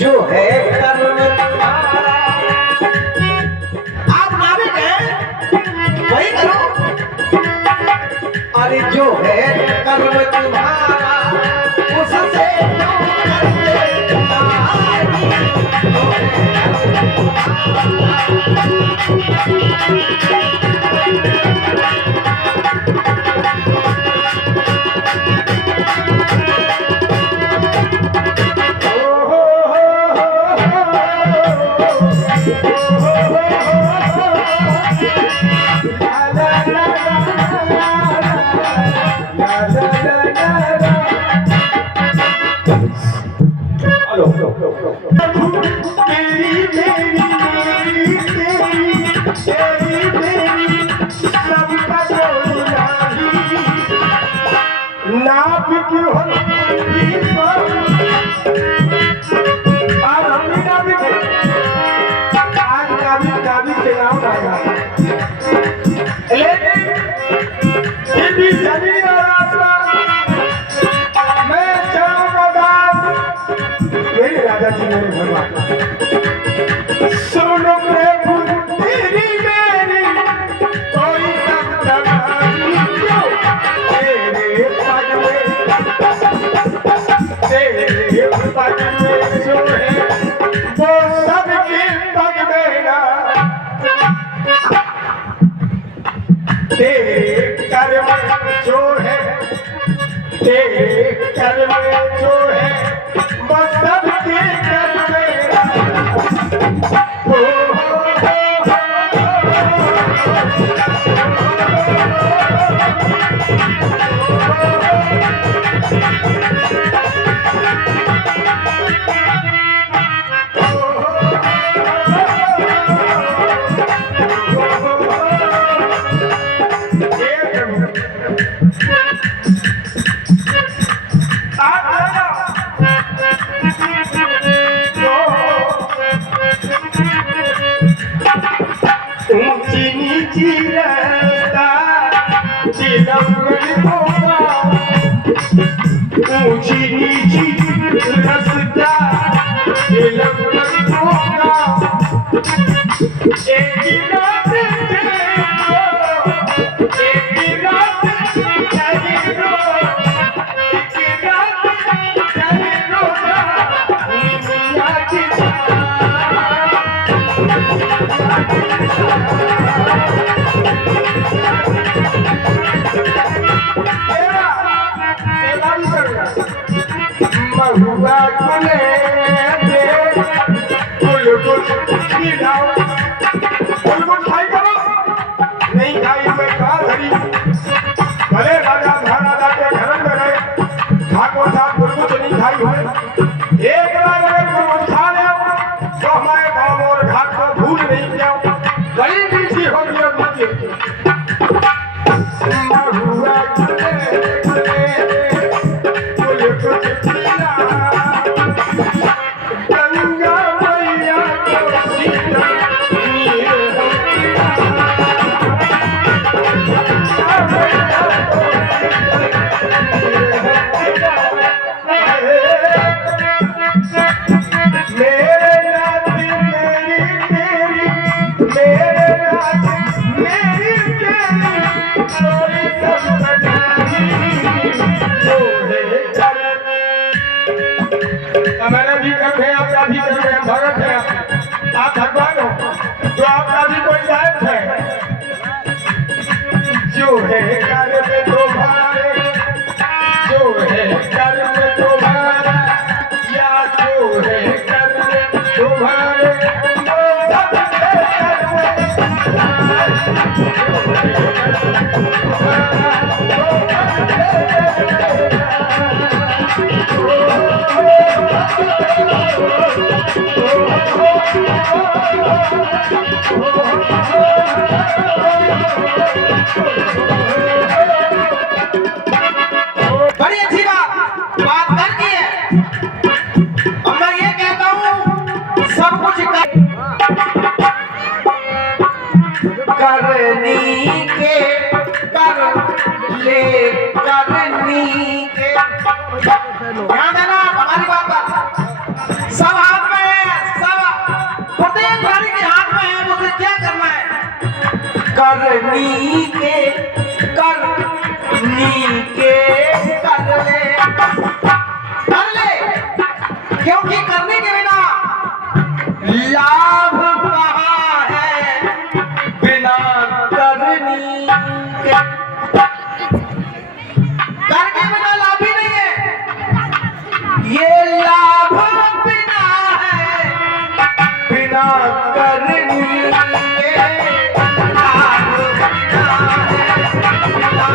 जो है कर्म तुम्हारा। आप नाविक हैं वही करो। अरे जो है कर्म तुम्हारा उससे क्यों करते नारी। जो है ऊंची नीची रसदा एक रात महुआ खुले बुलबुल खाई करो नहीं खाई मैं कहा धरी भले राजा महाराजा के घर में रहे ठाकुर साहब बुलबुल नहीं खाई हुए एक बार अगर बुलबुल खा ले तो हमारे गाँव और घाट को भूल नहीं जाओ बड़ी मीठी होगी और मीठी महुआ खुले मैंने भी कर है आपका भी कर है भगत है आप भगवान हो तो आपका भी कोई लायक है जो है कर में तुम्हारे जो है कर में तुम्हारा या जो है कर में तुम्हारे बड़ी अच्छी बात करनी है और मैं ये कहता हूँ सब कुछ करनी के कर ले करनी के ध्यान देना हमारी बात पर सब हाथ में करनी के कर ले, क्योंकि करने के बिना लाभ कहाँ है, बिना करनी के। करके बिना लाभ ही नहीं है, ये लाभ बिना है, बिना करनी के। लाभ बिना है, बिना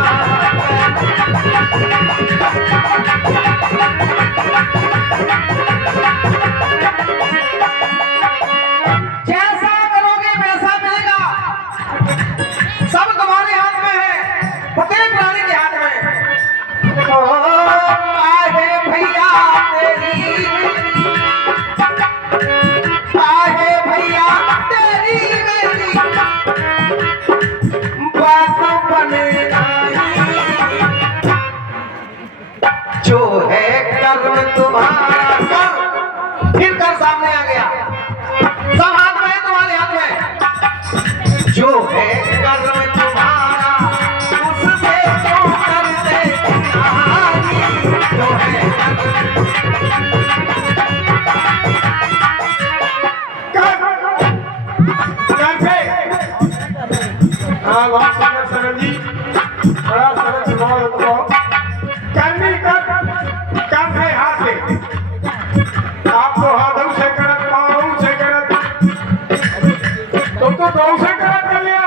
जैसा करोगे वैसा मिलेगा। सब तुम्हारे हाथ में है, प्रत्येक प्राणी के हाथ में। ओ आहे भैया तेरी, आहे भैया तेरी मेरी बातों बने नहीं। जो है कर्म तुम्हारा कर, फिर कर सामने आ गया। सब हाथ में है, तुम्हारे हाथ में। जो है कर्म तुम्हारा उससे तो करते कहानी। जो है बात समझ सरल जी, बड़ा सरल स्वभाव हो। करनी कर है हाथ से, आपको हाथों से करत, पाँवों से करत, तुम तो पाँव से करत कर लिया,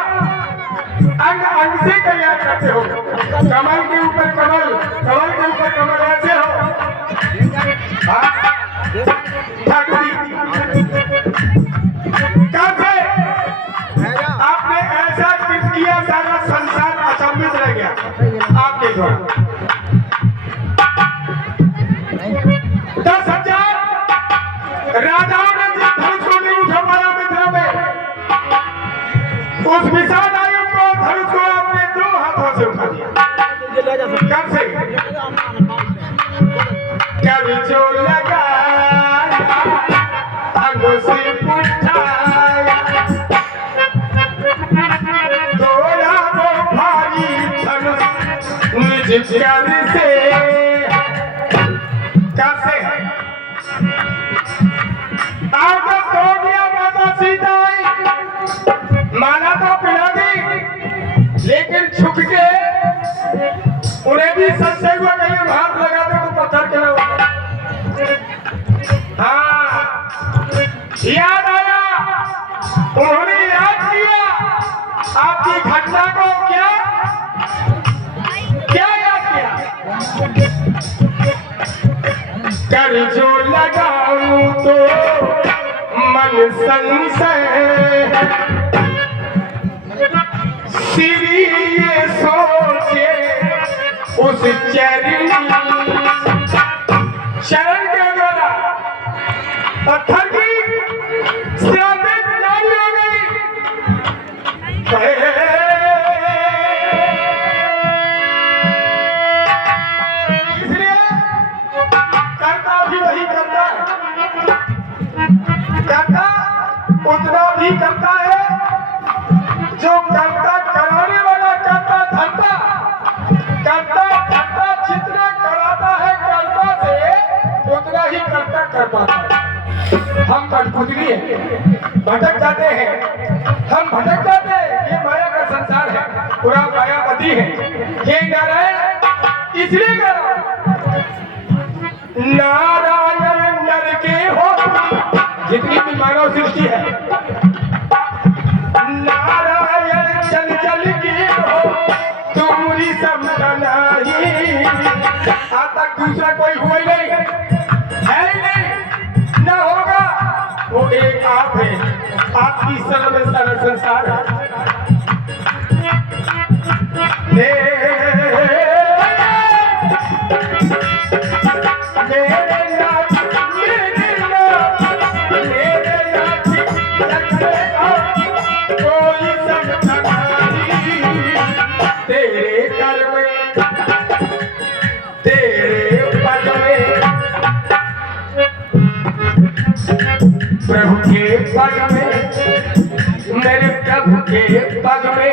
अंग से तैयार करते हो। कमल के ऊपर कमल, कमल के ऊपर कमल ऐसे हो। ठाकुर जी आपने ऐसा कृत किया, सारा संसार अचंभित रह गया आपके द्वारा। 10,000 राजाओं ने जिस धनुष को नहीं उठा पाया मिथिला में, उस विशाल आयु को धनुष को आपने 2 हाथों से उठा दिया। कब से? कर जो लगाया अंगों से उठाया, तोड़ा वो भारी धनुष निज कर से। कैसे है? आपको तो दिया माता सीता आई, माला तो पिला दी, लेकिन छुप के उन्हें भी संशय हुआ कहीं हाथ लगा दे तो पत्थर के होगा। हाँ, याद आया, उन्होंने याद किया आपकी घटना को। क्या क्या याद किया? कर जो लगाऊं तो मन संशय, श्री ये सोचे उस चरण, शरण के द्वारा पत्थर की श्रापित नारी हो गई। इसलिए करता भी वही करता है, करता उतना भी करता है जो करता कराने वाला करता धरता, करता धरता जितना कराता है करता से उतना ही करता कर पाता है। हम कठपुतली हैं, भटक जाते हैं, हम भटक जाते हैं। ये माया का संसार है, पूरा मायावती है। ये नारायण इसलिए करो, नारायण नर के हो, जितनी भी मानव सृष्टि है, नारायण चल चल के हो, तुम्हारी समझ नहीं। आज तक दूसरा कोई हुआ ही नहीं है, नहीं न होगा। वो एक आप है, आपकी सर्व सर्व संसार है। प्रभु के पग में, मेरे प्रभु के पग में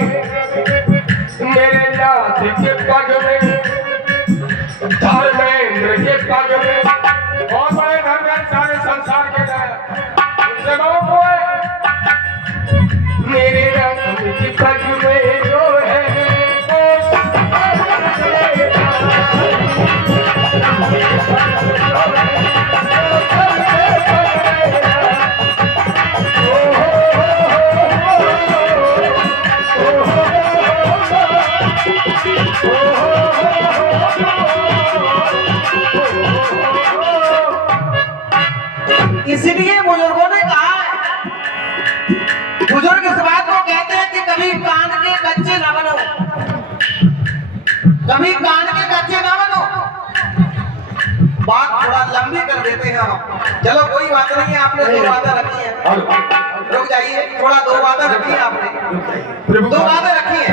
ये बुजुर्गों ने कहा है, बुजुर्ग इस बात को कहते हैं कि कभी कान के कच्चे न बनो, कभी कान के कच्चे न बनो। बात थोड़ा लंबी कर देते हैं हम। चलो कोई बात नहीं है, आपने दो बातें रखी है, रुक जाइए, थोड़ा दो बातें रखी है आपने, दो बातें रखी है।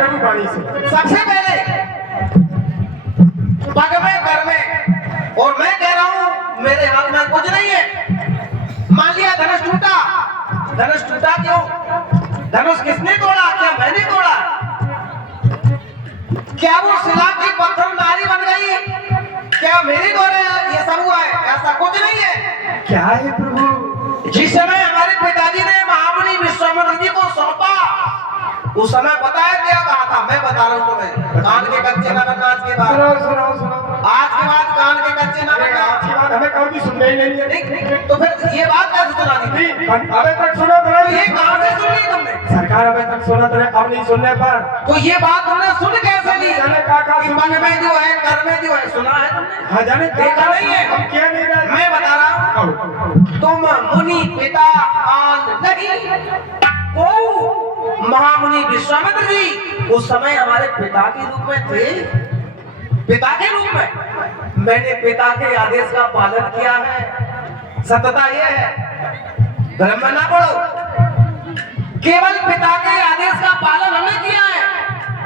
सबसे पहले पग में घर में, और मैं कह रहा हूं मेरे हाथ में कुछ नहीं है। मान लिया धनुष टूटा, धनुष टूटा क्यों? धनुष किसने तोड़ा? क्या मैंने तोड़ा? क्या वो शिला की पत्थर नारी बन गई? क्या मेरी द्वारा ये सब हुआ है? ऐसा कुछ नहीं है। क्या है प्रभु? जिस समय हमारे पिताजी ने महामुनि विश्वामित्र जी को सौंपा, उस समय पता है क्या कहा था? मैं बता रहा हूँ तुम्हें, कान के कच्चे न बनना। आज के बाद सुनाओ सुनाओ सुनाओ। आज के बाद कान के कच्चे न बनना। आज की बात हमें कभी सुनने ही नहीं है। नहीं, तो फिर ये बात कैसे सुना दी? अबे तक सुना तो तो ये कहां से सुन ली तुमने? सरकार अबे तक सुना तो अब नहीं सुनने पर तो ये बात तुमने सुन कैसे ली? जाने का मन में जो है, कर में जो है, सुना है तुमने? हाँ जाने देखा नहीं है? हम क्या नहीं रहे। मैं बता रहा हूँ, तुम मुनि पिता आन नहीं को महामुनि विश्वामित्र जी उस समय हमारे पिता के रूप में थे। पिता के रूप में मैंने पिता के आदेश का पालन किया है। सत्यता यह है, धर्म ना पढ़ो, केवल पिता के आदेश का पालन हमने किया है।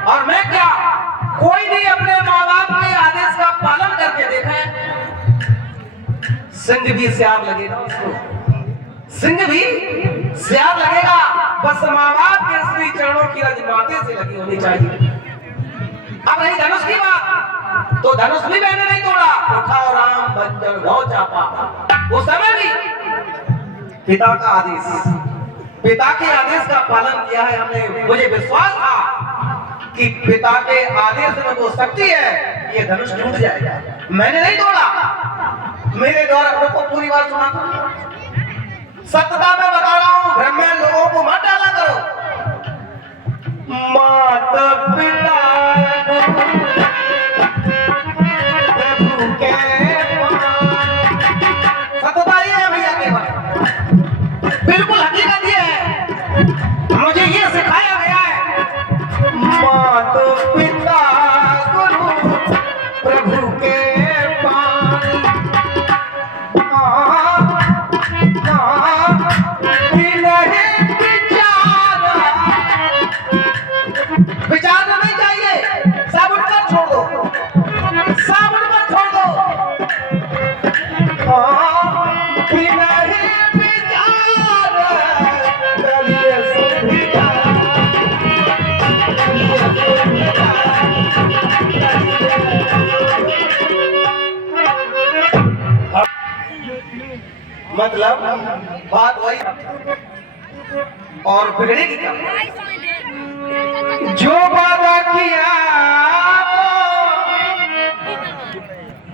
और मैं क्या, कोई नहीं अपने माँ बाप के आदेश का पालन करके देखे, सिंह भी सियार लगेगा उसको, सिंह भी सियार लगेगा। बस माँ बाप के श्री चरणों की रज माथे से लगी होनी चाहिए। अब रही धनुष की बात, तो धनुष भी मैंने नहीं तोड़ा। उठाओ राम बंजर गौ चापा, उस समय भी पिता का आदेश, पिता के आदेश का पालन किया है हमने। मुझे विश्वास था कि पिता के आदेश में वो शक्ति है, ये धनुष टूट जाएगा। मैंने नहीं तोड़ा। मेरे द्वारा को पूरी बात सुना, सत्यता में बता रहा हूं, भ्रम में लोगों को मत डाला करो। माता पिता प्रभु के सत्यता ये है भैया, के बात बिल्कुल हकीकत ये है। मुझे ये सिखाया गया है, माता पिता गुरु प्रभु के विचारना नहीं चाहिए, सब उठकर छोड़ दो, सब उठकर छोड़ दो। मतलब बात वही और बिगड़ेगी क्या? जो